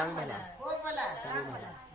脏了，脏了。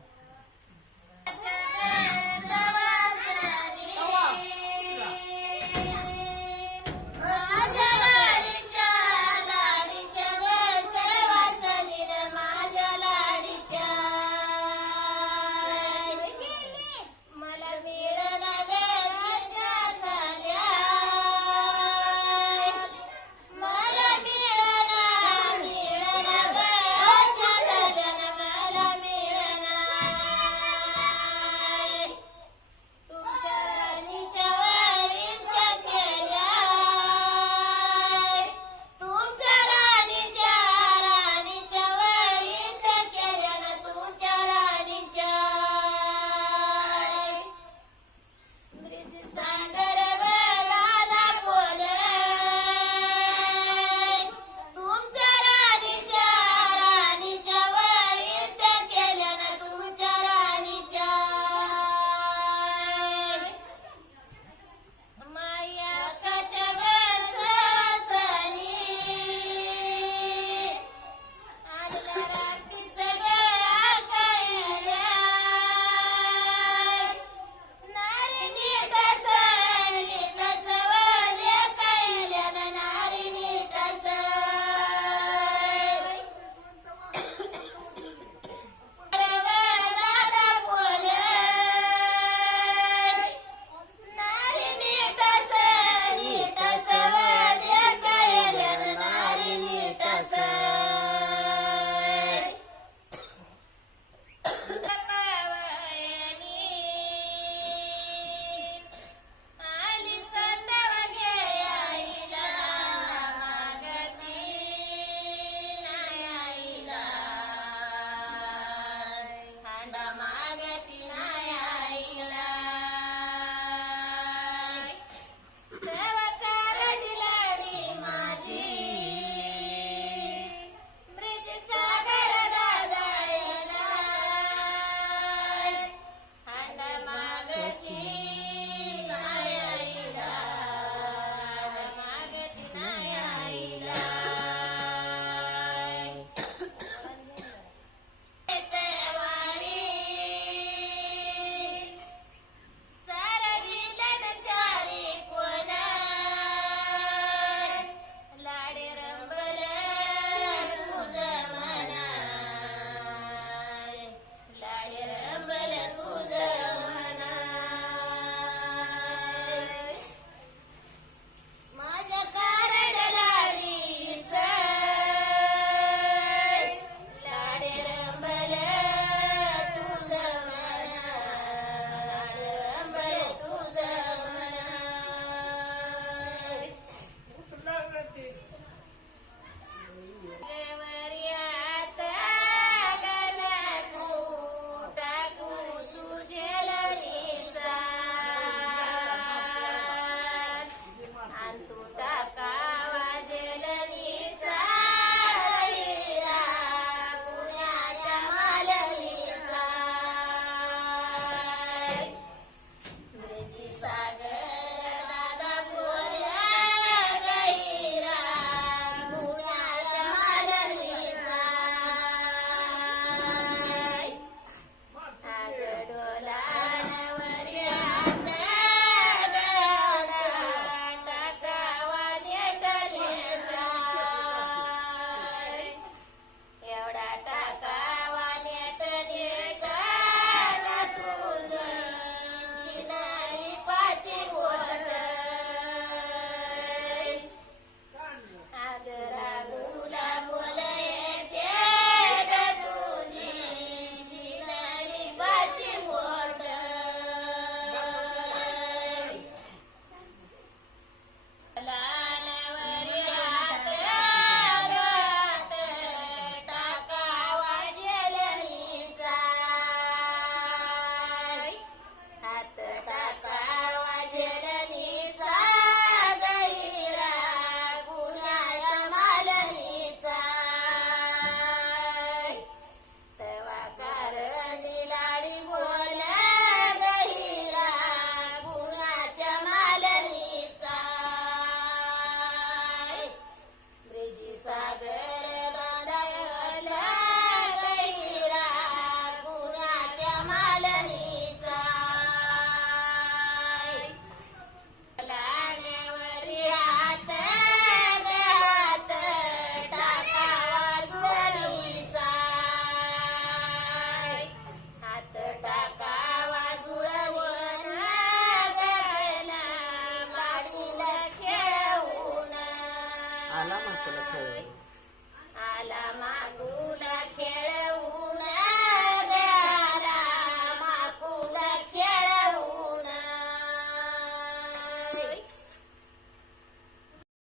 માં ગુલ ખેળ